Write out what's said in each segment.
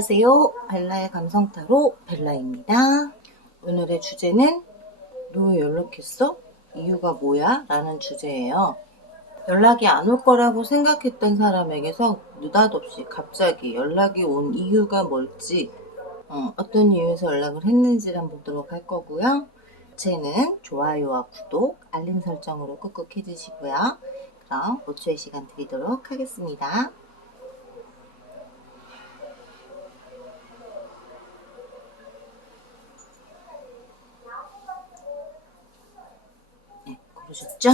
안녕하세요. 벨라의 감성타로 벨라입니다. 오늘의 주제는 너 왜 연락했어? 이유가 뭐야? 라는 주제예요. 연락이 안 올 거라고 생각했던 사람에게서 느닷없이 갑자기 연락이 온 이유가 뭘지, 어떤 이유에서 연락을 했는지를 한번 보도록 할 거고요. 주제는 좋아요와 구독, 알림 설정으로 꾹꾹 해주시고요. 그럼 5초의 시간 드리도록 하겠습니다. 네, 고르셨죠?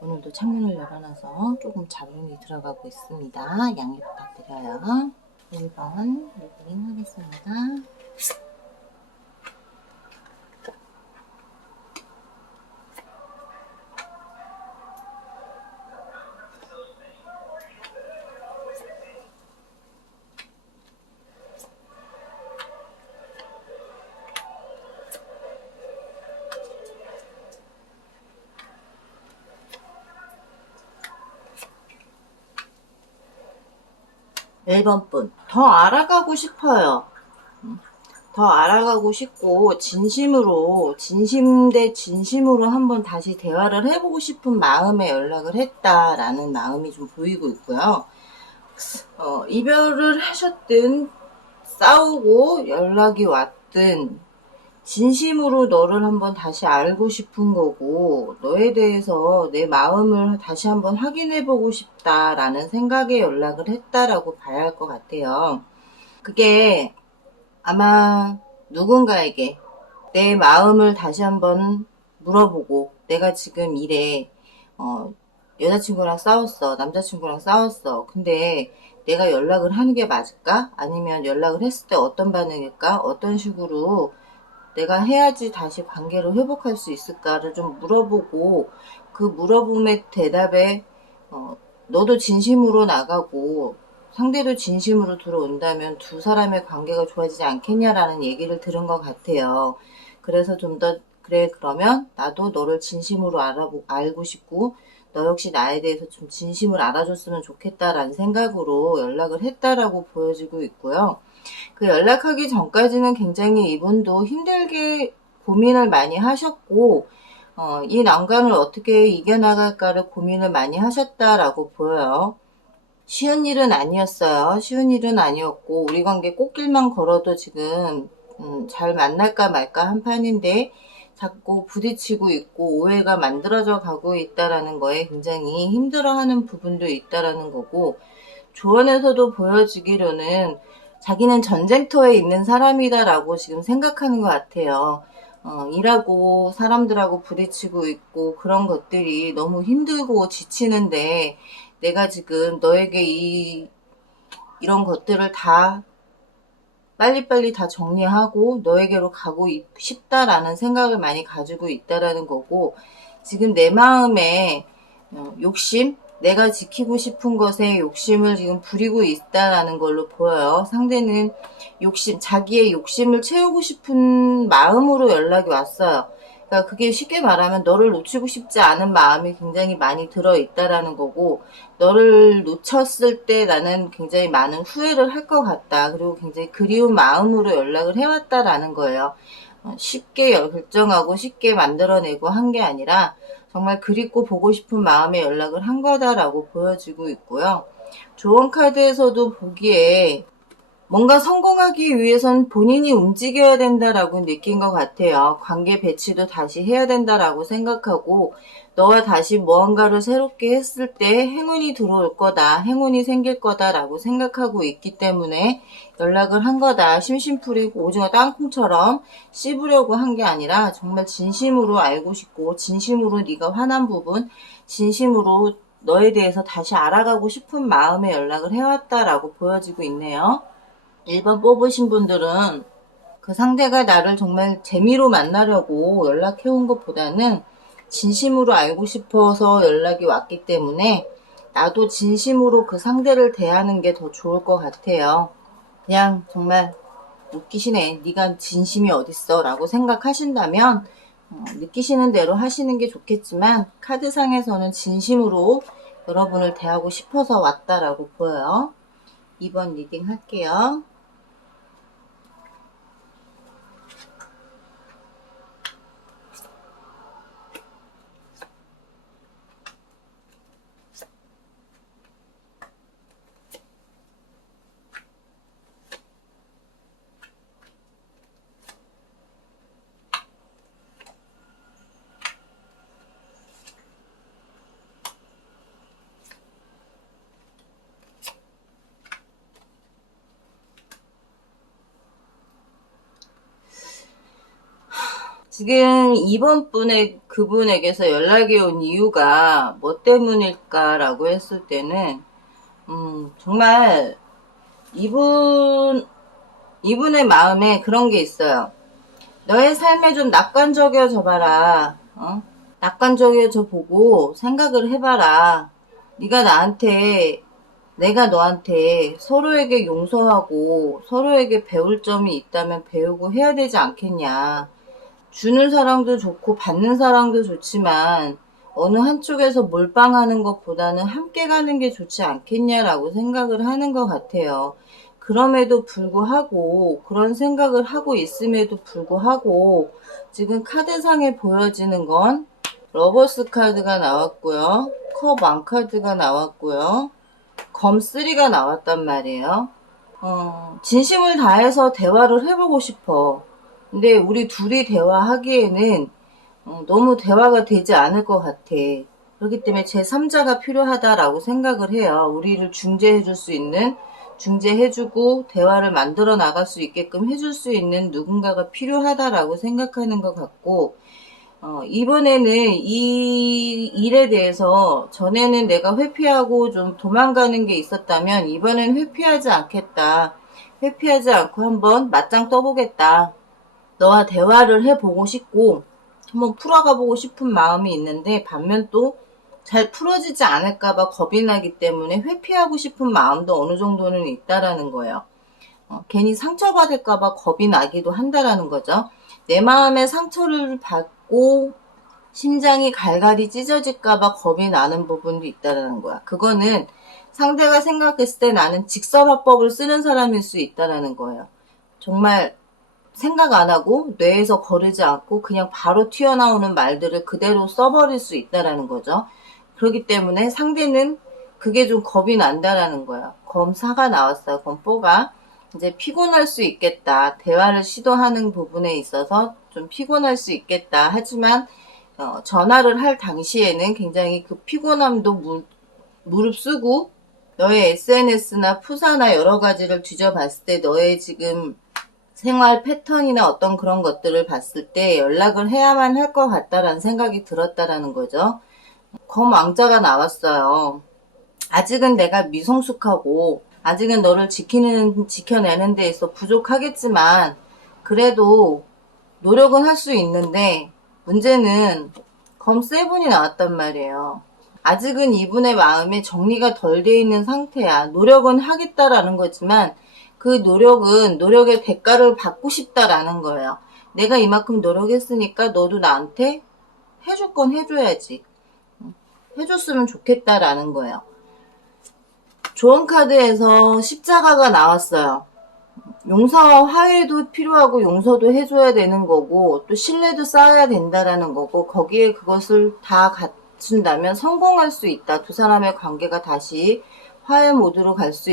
오늘도 창문을 열어놔서 조금 자본이 들어가고 있습니다. 양해 부탁드려요. 1번 리딩 하겠습니다. 1번 분, 더 알아가고 싶어요. 더 알아가고 싶고 진심 대 진심으로 한번 다시 대화를 해보고 싶은 마음에 연락을 했다라는 마음이 좀 보이고 있고요. 이별을 하셨든 싸우고 연락이 왔든 진심으로 너를 한번 다시 알고 싶은 거고, 너에 대해서 내 마음을 다시 한번 확인해보고 싶다라는 생각에 연락을 했다라고 봐야 할 것 같아요. 그게 아마 누군가에게 내 마음을 다시 한번 물어보고, 내가 지금 이래, 여자친구랑 싸웠어, 남자친구랑 싸웠어. 근데 내가 연락을 하는 게 맞을까? 아니면 연락을 했을 때 어떤 반응일까? 어떤 식으로 내가 해야지 다시 관계를 회복할 수 있을까를 좀 물어보고, 그 물어봄의 대답에 너도 진심으로 나가고 상대도 진심으로 들어온다면 두 사람의 관계가 좋아지지 않겠냐라는 얘기를 들은 것 같아요. 그래서 좀 더 그래, 그러면 나도 너를 진심으로 알고 싶고 너 역시 나에 대해서 좀 진심을 알아줬으면 좋겠다라는 생각으로 연락을 했다라고 보여지고 있고요. 그 연락하기 전까지는 굉장히 이분도 힘들게 고민을 많이 하셨고, 이 난관을 어떻게 이겨나갈까를 고민을 많이 하셨다라고 보여요. 쉬운 일은 아니었어요. 쉬운 일은 아니었고, 우리 관계 꽃길만 걸어도 지금, 잘 만날까 말까 한 판인데, 자꾸 부딪히고 있고, 오해가 만들어져 가고 있다라는 거에 굉장히 힘들어하는 부분도 있다라는 거고, 조언에서도 보여지기로는 자기는 전쟁터에 있는 사람이다라고 지금 생각하는 것 같아요. 일하고 사람들하고 부딪히고 있고 그런 것들이 너무 힘들고 지치는데 내가 지금 너에게 이런 것들을 다 빨리빨리 다 정리하고 너에게로 가고 싶다라는 생각을 많이 가지고 있다라는 거고, 지금 내 마음에 욕심, 내가 지키고 싶은 것에 욕심을 지금 부리고 있다라는 걸로 보여요. 상대는 자기의 욕심을 채우고 싶은 마음으로 연락이 왔어요. 그러니까 그게 쉽게 말하면 너를 놓치고 싶지 않은 마음이 굉장히 많이 들어있다라는 거고, 너를 놓쳤을 때 나는 굉장히 많은 후회를 할 것 같다. 그리고 굉장히 그리운 마음으로 연락을 해왔다라는 거예요. 쉽게 결정하고 쉽게 만들어내고 한 게 아니라 정말 그립고 보고 싶은 마음에 연락을 한 거다라고 보여지고 있고요. 조언 카드에서도 보기에 뭔가 성공하기 위해선 본인이 움직여야 된다라고 느낀 것 같아요. 관계 배치도 다시 해야 된다라고 생각하고, 너와 다시 무언가를 새롭게 했을 때 행운이 들어올 거다, 행운이 생길 거다라고 생각하고 있기 때문에 연락을 한 거다. 심심풀이 오징어 땅콩처럼 씹으려고 한 게 아니라 정말 진심으로 알고 싶고, 진심으로 네가 화난 부분, 진심으로 너에 대해서 다시 알아가고 싶은 마음에 연락을 해왔다라고 보여지고 있네요. 1번 뽑으신 분들은 그 상대가 나를 정말 재미로 만나려고 연락해온 것보다는 진심으로 알고 싶어서 연락이 왔기 때문에 나도 진심으로 그 상대를 대하는 게 더 좋을 것 같아요. 그냥 정말 웃기시네, 네가 진심이 어딨어 라고 생각하신다면 느끼시는 대로 하시는 게 좋겠지만, 카드상에서는 진심으로 여러분을 대하고 싶어서 왔다라고 보여요. 2번 리딩 할게요. 지금 2번 그분에게서 연락이 온 이유가 뭐 때문일까라고 했을 때는, 정말 이분의 마음에 그런 게 있어요. 너의 삶에 좀 낙관적이어져 봐라. 낙관적이어져 보고 생각을 해봐라. 내가 너한테 서로에게 용서하고 서로에게 배울 점이 있다면 배우고 해야 되지 않겠냐. 주는 사랑도 좋고 받는 사랑도 좋지만 어느 한쪽에서 몰빵하는 것보다는 함께 가는 게 좋지 않겠냐라고 생각을 하는 것 같아요. 그럼에도 불구하고, 그런 생각을 하고 있음에도 불구하고 지금 카드상에 보여지는 건 러버스 카드가 나왔고요, 컵 왕 카드가 나왔고요, 검 3가 나왔단 말이에요. 진심을 다해서 대화를 해보고 싶어. 근데 우리 둘이 대화하기에는 너무 대화가 되지 않을 것 같아. 그렇기 때문에 제3자가 필요하다라고 생각을 해요. 우리를 중재해줄 수 있는, 중재해주고 대화를 만들어 나갈 수 있게끔 해줄 수 있는 누군가가 필요하다라고 생각하는 것 같고, 이번에는 이 일에 대해서 전에는 내가 회피하고 좀 도망가는 게 있었다면 이번엔 회피하지 않겠다. 회피하지 않고 한번 맞짱 떠보겠다. 너와 대화를 해보고 싶고 한번 풀어가보고 싶은 마음이 있는데, 반면 또 잘 풀어지지 않을까봐 겁이 나기 때문에 회피하고 싶은 마음도 어느 정도는 있다라는 거예요. 괜히 상처받을까봐 겁이 나기도 한다라는 거죠. 내 마음에 상처를 받고 심장이 갈갈이 찢어질까봐 겁이 나는 부분도 있다라는 거야. 그거는 상대가 생각했을 때 나는 직설화법을 쓰는 사람일 수 있다라는 거예요. 정말 생각 안 하고 뇌에서 거르지 않고 그냥 바로 튀어나오는 말들을 그대로 써버릴 수 있다라는 거죠. 그렇기 때문에 상대는 그게 좀 겁이 난다라는 거예요. 검 4가 나왔어요. 검 4가. 이제 피곤할 수 있겠다. 대화를 시도하는 부분에 있어서 좀 피곤할 수 있겠다. 하지만 전화를 할 당시에는 굉장히 그 피곤함도 무릅쓰고 너의 SNS나 푸사나 여러 가지를 뒤져봤을 때 너의 지금 생활 패턴이나 어떤 그런 것들을 봤을 때 연락을 해야만 할 것 같다라는 생각이 들었다라는 거죠. 검 왕자가 나왔어요. 아직은 내가 미성숙하고 아직은 너를 지켜내는 데 있어 부족하겠지만 그래도 노력은 할 수 있는데, 문제는 검 7이 나왔단 말이에요. 아직은 이분의 마음에 정리가 덜 돼 있는 상태야. 노력은 하겠다라는 거지만 그 노력의 대가를 받고 싶다라는 거예요. 내가 이만큼 노력했으니까 너도 나한테 해줄 건 해줘야지. 해줬으면 좋겠다라는 거예요. 조언 카드에서 십자가가 나왔어요. 용서와 화해도 필요하고 용서도 해줘야 되는 거고 또 신뢰도 쌓아야 된다라는 거고, 거기에 그것을 다 갖춘다면 성공할 수 있다. 두 사람의 관계가 다시 화해 모드로 갈 수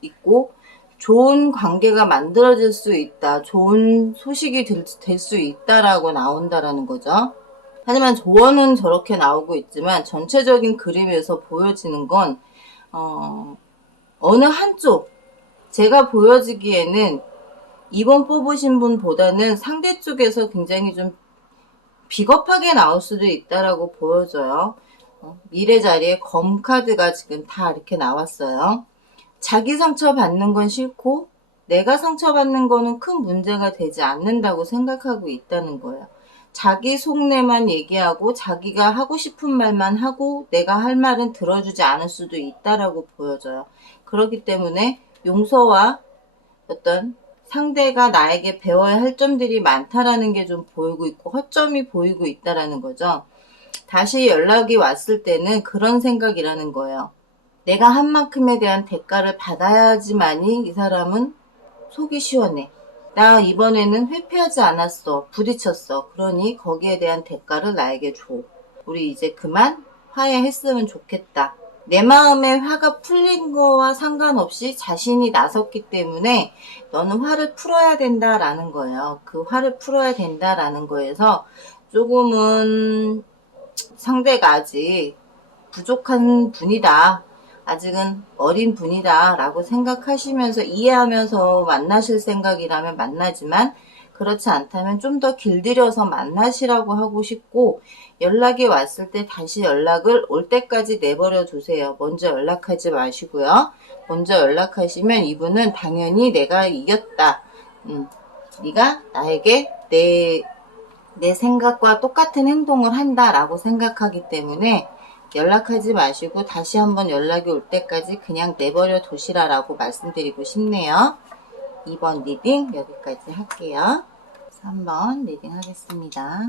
있고 좋은 관계가 만들어질 수 있다. 좋은 소식이 될 수 있다라고 나온다라는 거죠. 하지만 조언은 저렇게 나오고 있지만 전체적인 그림에서 보여지는 건 어느 한쪽, 제가 보여지기에는 2번 뽑으신 분보다는 상대 쪽에서 굉장히 좀 비겁하게 나올 수도 있다라고 보여져요. 미래 자리에 검 카드가 지금 다 이렇게 나왔어요. 자기 상처받는 건 싫고 내가 상처받는 거는 큰 문제가 되지 않는다고 생각하고 있다는 거예요. 자기 속내만 얘기하고 자기가 하고 싶은 말만 하고 내가 할 말은 들어주지 않을 수도 있다라고 보여져요. 그렇기 때문에 용서와 어떤 상대가 나에게 배워야 할 점들이 많다라는 게 좀 보이고 있고 허점이 보이고 있다라는 거죠. 다시 연락이 왔을 때는 그런 생각이라는 거예요. 내가 한 만큼에 대한 대가를 받아야지만이 이 사람은 속이 시원해. 나 이번에는 회피하지 않았어. 부딪혔어. 그러니 거기에 대한 대가를 나에게 줘. 우리 이제 그만 화해했으면 좋겠다. 내 마음에 화가 풀린 거와 상관없이 자신이 나섰기 때문에 너는 화를 풀어야 된다라는 거예요. 그 화를 풀어야 된다라는 거에서 조금은 상대가 아직 부족한 분이다. 아직은 어린 분이다 라고 생각하시면서 이해하면서 만나실 생각이라면 만나지만 그렇지 않다면 좀 더 길들여서 만나시라고 하고 싶고, 연락이 왔을 때 다시 연락을 올 때까지 내버려 두세요. 먼저 연락하지 마시고요. 먼저 연락하시면 이분은 당연히 내가 이겼다. 네가 나에게 내 생각과 똑같은 행동을 한다라고 생각하기 때문에 연락하지 마시고 다시 한번 연락이 올 때까지 그냥 내버려 두시라라고 말씀드리고 싶네요. 2번 리딩 여기까지 할게요. 3번 리딩 하겠습니다.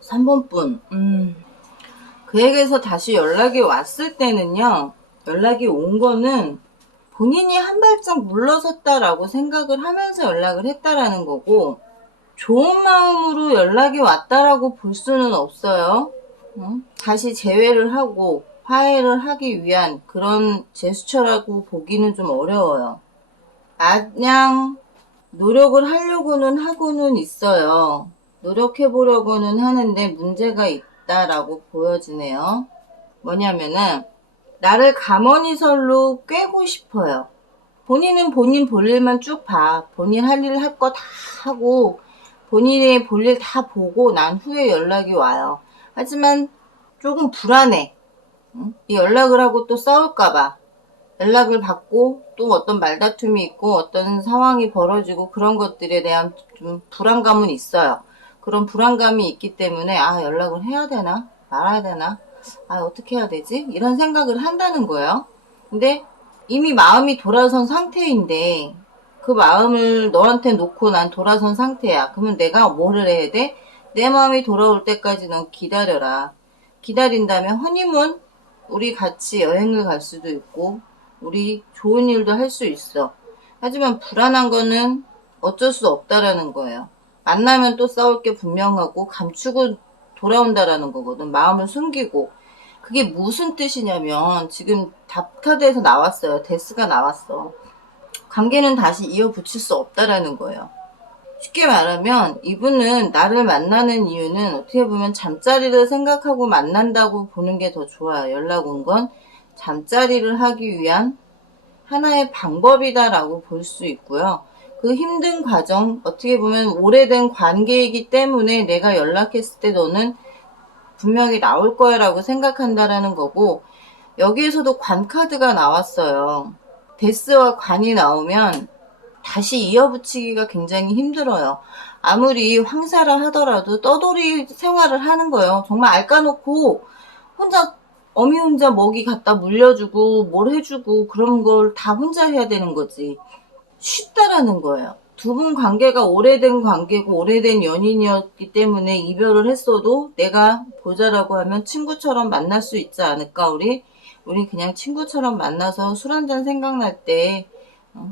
삼 번 분, 그에게서 다시 연락이 왔을 때는요, 연락이 온 거는 본인이 한 발짝 물러섰다라고 생각을 하면서 연락을 했다라는 거고, 좋은 마음으로 연락이 왔다라고 볼 수는 없어요. 다시 재회를 하고 화해를 하기 위한 그런 제스처라고 보기는 좀 어려워요. 마냥 노력을 하려고는 하고는 있어요. 노력해 보려고는 하는데 문제가 있다라고 보여지네요. 뭐냐면은 나를 가머니설로 꿰고 싶어요. 본인은 본인 볼 일만 쭉 봐. 본인 할 일 할 거 다 하고 본인의 볼 일 다 보고 난 후에 연락이 와요. 하지만 조금 불안해. 이 연락을 하고 또 싸울까봐. 연락을 받고 또 어떤 말다툼이 있고 어떤 상황이 벌어지고 그런 것들에 대한 좀 불안감은 있어요. 그런 불안감이 있기 때문에 연락을 해야 되나? 말아야 되나? 어떻게 해야 되지? 이런 생각을 한다는 거예요. 근데 이미 마음이 돌아선 상태인데 그 마음을 너한테 놓고 난 돌아선 상태야. 그러면 내가 뭐를 해야 돼? 내 마음이 돌아올 때까지 넌 기다려라. 기다린다면 허니문 우리 같이 여행을 갈 수도 있고 우리 좋은 일도 할 수 있어. 하지만 불안한 거는 어쩔 수 없다라는 거예요. 만나면 또 싸울 게 분명하고 감추고 돌아온다라는 거거든. 마음을 숨기고. 그게 무슨 뜻이냐면 지금 답카드에서 나왔어요. 데스가 나왔어. 관계는 다시 이어붙일 수 없다라는 거예요. 쉽게 말하면 이분은 나를 만나는 이유는 어떻게 보면 잠자리를 생각하고 만난다고 보는 게 더 좋아요. 연락 온 건 잠자리를 하기 위한 하나의 방법이다라고 볼 수 있고요. 그 힘든 과정, 어떻게 보면 오래된 관계이기 때문에 내가 연락했을 때 너는 분명히 나올 거야 라고 생각한다라는 거고, 여기에서도 관카드가 나왔어요. 데스와 관이 나오면 다시 이어붙이기가 굉장히 힘들어요. 아무리 황사를 하더라도 떠돌이 생활을 하는 거예요. 정말 알까놓고 혼자 어미 혼자 먹이 갖다 물려주고 뭘 해주고 그런 걸 다 혼자 해야 되는 거지. 쉽다라는 거예요. 두 분 관계가 오래된 관계고 오래된 연인이었기 때문에 이별을 했어도 내가 보자라고 하면 친구처럼 만날 수 있지 않을까. 우리 그냥 친구처럼 만나서 술 한잔 생각날 때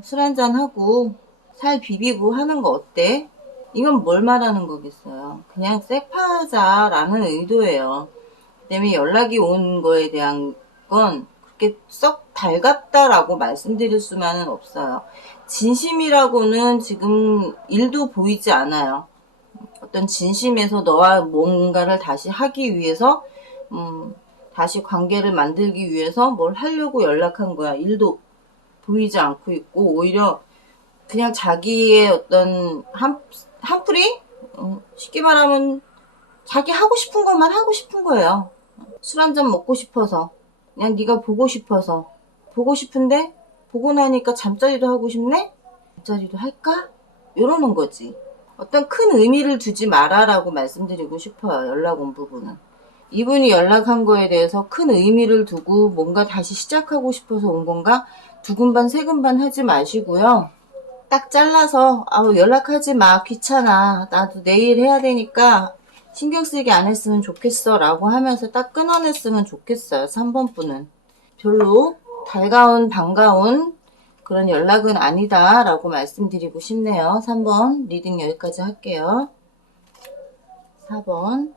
술 한잔 하고 살 비비고 하는 거 어때? 이건 뭘 말하는 거겠어요. 그냥 섹파하자라는 의도예요. 그다음에 연락이 온 거에 대한 건 그렇게 썩 달갑다라고 말씀드릴 수만은 없어요. 진심이라고는 지금 일도 보이지 않아요. 어떤 진심에서 너와 뭔가를 다시 하기 위해서 다시 관계를 만들기 위해서 뭘 하려고 연락한 거야. 일도 보이지 않고 있고 오히려 그냥 자기의 어떤 한풀이? 쉽게 말하면 자기 하고 싶은 것만 하고 싶은 거예요. 술 한잔 먹고 싶어서, 그냥 네가 보고 싶어서, 보고 싶은데 보고 나니까 잠자리도 하고 싶네? 잠자리도 할까? 이러는 거지. 어떤 큰 의미를 두지 마라라고 말씀드리고 싶어요. 연락 온 부분은. 이분이 연락한 거에 대해서 큰 의미를 두고 뭔가 다시 시작하고 싶어서 온 건가? 두근반 세근반 하지 마시고요. 딱 잘라서 연락하지 마, 귀찮아, 나도 내일 해야 되니까 신경 쓰이게 안 했으면 좋겠어 라고 하면서 딱 끊어냈으면 좋겠어요. 3번 분은 별로 달가운 반가운 그런 연락은 아니다 라고 말씀드리고 싶네요. 3번 리딩 여기까지 할게요. 4번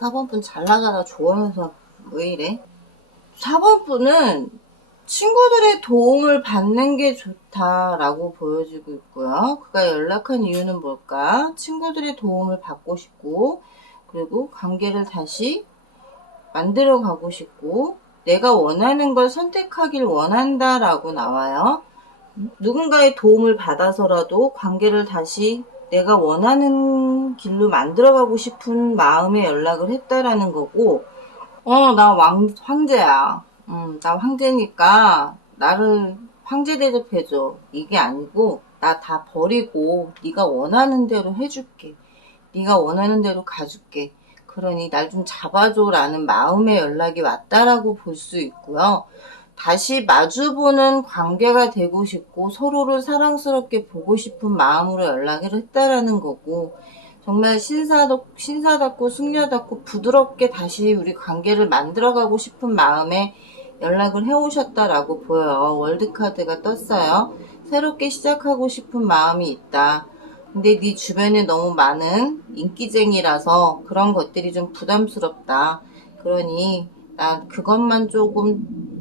4번 분 잘 나가다 좋아해서 왜 이래? 4번 분은 친구들의 도움을 받는 게 좋다라고 보여지고 있고요. 그가 연락한 이유는 뭘까? 친구들의 도움을 받고 싶고, 그리고 관계를 다시 만들어 가고 싶고, 내가 원하는 걸 선택하길 원한다라고 나와요. 누군가의 도움을 받아서라도 관계를 다시 내가 원하는 길로 만들어가고 싶은 마음에 연락을 했다라는 거고, 나 황제야. 나 황제니까 나를 황제 대접해줘. 이게 아니고, 나 다 버리고 네가 원하는 대로 해줄게. 네가 원하는 대로 가줄게. 그러니 날 좀 잡아줘라는 마음의 연락이 왔다라고 볼 수 있고요. 다시 마주보는 관계가 되고 싶고 서로를 사랑스럽게 보고 싶은 마음으로 연락을 했다라는 거고, 정말 신사답고 숙녀답고 부드럽게 다시 우리 관계를 만들어가고 싶은 마음에 연락을 해오셨다라고 보여요. 월드카드가 떴어요. 새롭게 시작하고 싶은 마음이 있다. 근데 네 주변에 너무 많은 인기쟁이라서 그런 것들이 좀 부담스럽다. 그러니 난 그것만 조금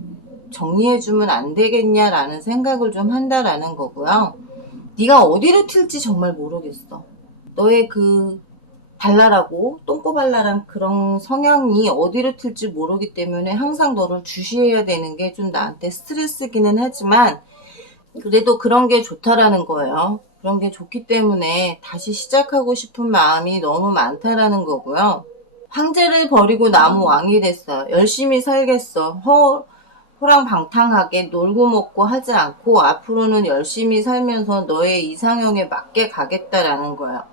정리해주면 안 되겠냐라는 생각을 좀 한다라는 거고요. 네가 어디로 튈지 정말 모르겠어. 너의 그 발랄하고 똥꼬발랄한 그런 성향이 어디로 튈지 모르기 때문에 항상 너를 주시해야 되는 게 좀 나한테 스트레스기는 하지만, 그래도 그런 게 좋다라는 거예요. 그런 게 좋기 때문에 다시 시작하고 싶은 마음이 너무 많다라는 거고요. 황제를 버리고 나무 왕이 됐어. 열심히 살겠어. 호랑방탕하게 놀고 먹고 하지 않고 앞으로는 열심히 살면서 너의 이상형에 맞게 가겠다라는 거야.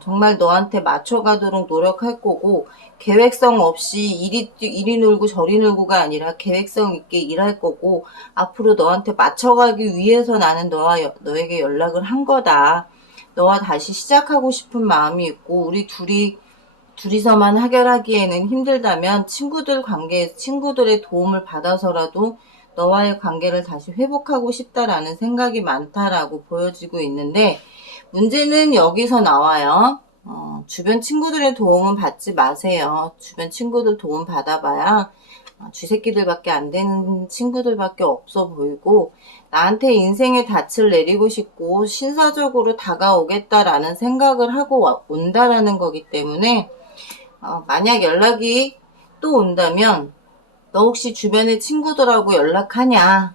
정말 너한테 맞춰가도록 노력할 거고, 계획성 없이 이리 놀고 저리 놀고가 아니라 계획성 있게 일할 거고, 앞으로 너한테 맞춰가기 위해서 나는 너에게 연락을 한 거다. 너와 다시 시작하고 싶은 마음이 있고, 우리 둘이서만 해결하기에는 힘들다면 친구들의 도움을 받아서라도 너와의 관계를 다시 회복하고 싶다라는 생각이 많다라고 보여지고 있는데, 문제는 여기서 나와요. 주변 친구들의 도움은 받지 마세요. 주변 친구들 도움 받아봐야 쥐새끼들밖에 안 되는 친구들밖에 없어 보이고, 나한테 인생의 닻을 내리고 싶고 신사적으로 다가오겠다라는 생각을 하고 온다라는 거기 때문에, 만약 연락이 또 온다면 너 혹시 주변의 친구들하고 연락하냐?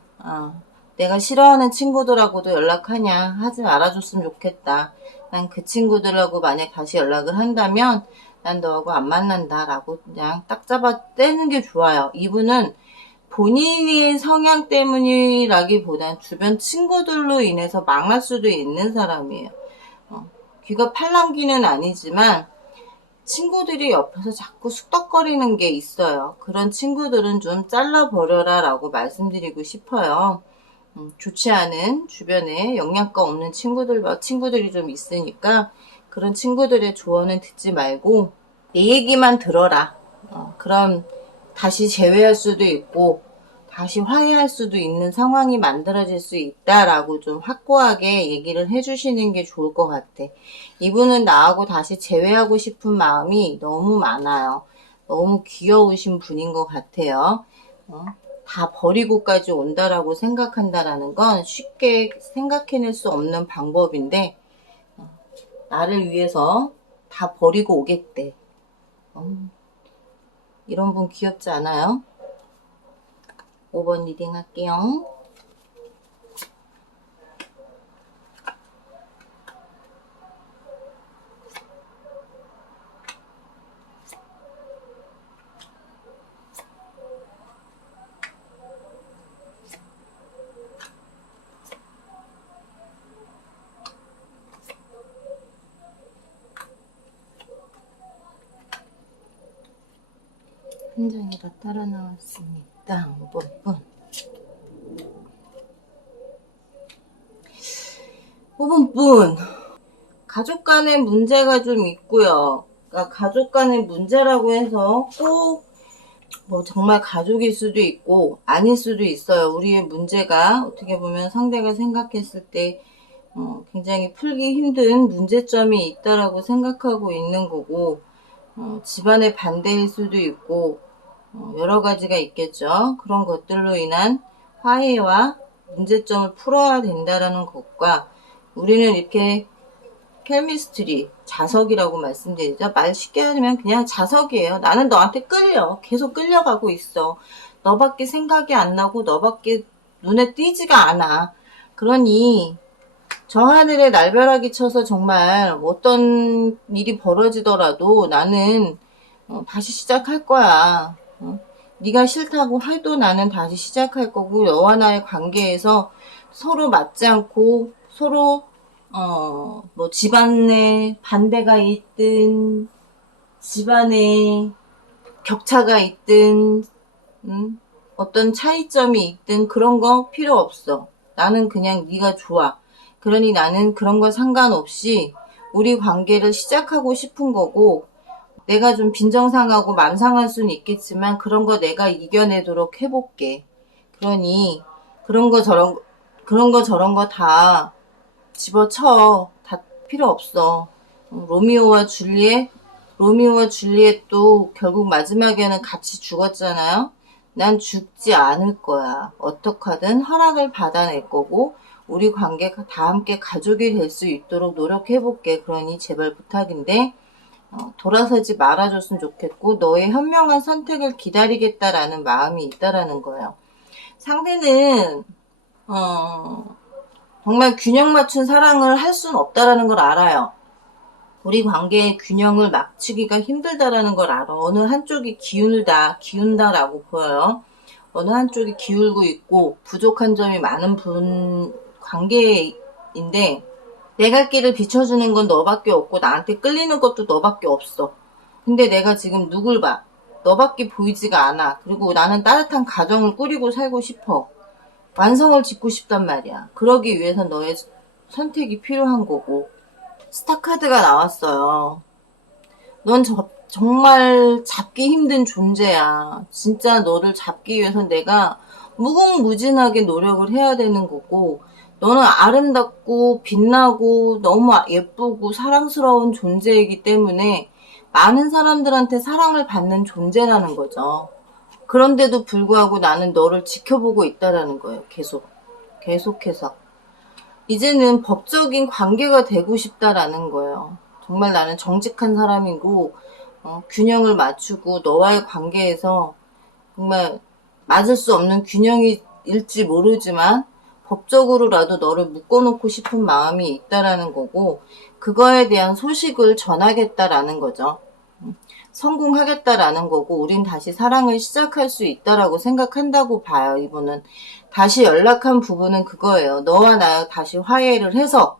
내가 싫어하는 친구들하고도 연락하냐? 하지 말아줬으면 좋겠다. 난 그 친구들하고 만약 다시 연락을 한다면 난 너하고 안 만난다 라고 그냥 딱 잡아 떼는 게 좋아요. 이분은 본인의 성향 때문이라기보단 주변 친구들로 인해서 망할 수도 있는 사람이에요. 귀가 팔랑귀는 아니지만 친구들이 옆에서 자꾸 숙덕거리는 게 있어요. 그런 친구들은 좀 잘라버려라 라고 말씀드리고 싶어요. 좋지 않은 주변에 영양가 없는 친구들이 좀 있으니까 그런 친구들의 조언은 듣지 말고 내 얘기만 들어라. 그럼 다시 재회할 수도 있고, 다시 화해할 수도 있는 상황이 만들어질 수 있다라고 좀 확고하게 얘기를 해주시는 게 좋을 것 같아. 이분은 나하고 다시 재회하고 싶은 마음이 너무 많아요. 너무 귀여우신 분인 것 같아요. 다 버리고까지 온다라고 생각한다라는 건 쉽게 생각해낼 수 없는 방법인데, 나를 위해서 다 버리고 오겠대. 이런 분 귀엽지 않아요? 5번 리딩 할게요. 한 장이 더 따라 나왔습니다. 5번 분. 5번 분. 가족 간의 문제가 좀 있고요. 그러니까 가족 간의 문제라고 해서 꼭 뭐 정말 가족일 수도 있고 아닐 수도 있어요. 우리의 문제가 어떻게 보면 상대가 생각했을 때 굉장히 풀기 힘든 문제점이 있다라고 생각하고 있는 거고, 집안의 반대일 수도 있고 여러 가지가 있겠죠. 그런 것들로 인한 화해와 문제점을 풀어야 된다라는 것과, 우리는 이렇게 켈미스트리, 자석이라고 말씀드리죠. 말 쉽게 하면 그냥 자석이에요. 나는 너한테 끌려. 계속 끌려가고 있어. 너밖에 생각이 안 나고 너밖에 눈에 띄지가 않아. 그러니 저 하늘에 날벼락이 쳐서 정말 어떤 일이 벌어지더라도 나는 다시 시작할 거야. 네가 싫다고 해도 나는 다시 시작할 거고, 너와 나의 관계에서 서로 맞지 않고 서로 뭐 집안에 반대가 있든 집안에 격차가 있든 어떤 차이점이 있든 그런 거 필요 없어. 나는 그냥 네가 좋아. 그러니 나는 그런 거 상관없이 우리 관계를 시작하고 싶은 거고, 내가 좀 빈정상하고 만상할 수는 있겠지만 그런 거 내가 이겨내도록 해볼게. 그러니 그런 거 저런 거 다 집어쳐. 다 필요 없어. 로미오와 줄리엣도 결국 마지막에는 같이 죽었잖아요. 난 죽지 않을 거야. 어떡하든 허락을 받아낼 거고, 우리 관계가 다 함께 가족이 될 수 있도록 노력해볼게. 그러니 제발 부탁인데 돌아서지 말아줬으면 좋겠고, 너의 현명한 선택을 기다리겠다라는 마음이 있다라는 거예요. 상대는 정말 균형 맞춘 사랑을 할 수는 없다라는 걸 알아요. 우리 관계의 균형을 맞추기가 힘들다라는 걸 알아. 어느 한쪽이 기운다라고 보여요. 어느 한쪽이 기울고 있고 부족한 점이 많은 관계인데, 내 갈 길을 비춰주는 건 너밖에 없고 나한테 끌리는 것도 너밖에 없어. 근데 내가 지금 누굴 봐? 너밖에 보이지가 않아. 그리고 나는 따뜻한 가정을 꾸리고 살고 싶어. 완성을 짓고 싶단 말이야. 그러기 위해선 너의 선택이 필요한 거고. 스타카드가 나왔어요. 넌 정말 잡기 힘든 존재야. 진짜 너를 잡기 위해선 내가 무궁무진하게 노력을 해야 되는 거고, 너는 아름답고 빛나고 너무 예쁘고 사랑스러운 존재이기 때문에 많은 사람들한테 사랑을 받는 존재라는 거죠. 그런데도 불구하고 나는 너를 지켜보고 있다라는 거예요. 계속해서. 이제는 법적인 관계가 되고 싶다라는 거예요. 정말 나는 정직한 사람이고 균형을 맞추고 너와의 관계에서 정말 맞을 수 없는 균형일지 모르지만 법적으로라도 너를 묶어놓고 싶은 마음이 있다라는 거고, 그거에 대한 소식을 전하겠다라는 거죠. 성공하겠다라는 거고, 우린 다시 사랑을 시작할 수 있다라고 생각한다고 봐요. 이분은 다시 연락한 부분은 그거예요. 너와 나 다시 화해를 해서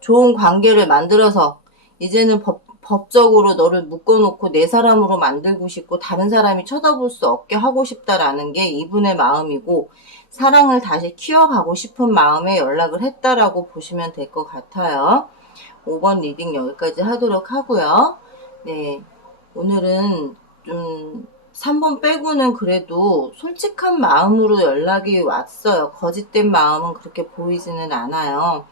좋은 관계를 만들어서 이제는 법적으로 너를 묶어놓고 내 사람으로 만들고 싶고 다른 사람이 쳐다볼 수 없게 하고 싶다라는 게 이분의 마음이고, 사랑을 다시 키워가고 싶은 마음에 연락을 했다라고 보시면 될 것 같아요. 5번 리딩 여기까지 하도록 하고요. 네, 오늘은 좀 3번 빼고는 그래도 솔직한 마음으로 연락이 왔어요. 거짓된 마음은 그렇게 보이지는 않아요.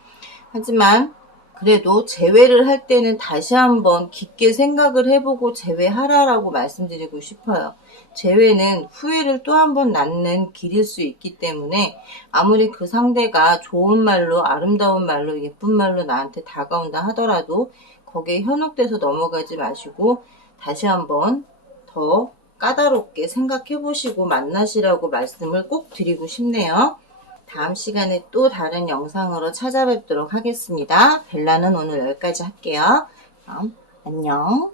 하지만 그래도 재회를 할 때는 다시 한번 깊게 생각을 해보고 재회하라라고 말씀드리고 싶어요. 재회는 후회를 또 한 번 낳는 길일 수 있기 때문에 아무리 그 상대가 좋은 말로, 아름다운 말로, 예쁜 말로 나한테 다가온다 하더라도 거기에 현혹돼서 넘어가지 마시고 다시 한번 더 까다롭게 생각해 보시고 만나시라고 말씀을 꼭 드리고 싶네요. 다음 시간에 또 다른 영상으로 찾아뵙도록 하겠습니다. 벨라는 오늘 여기까지 할게요. 그럼 안녕.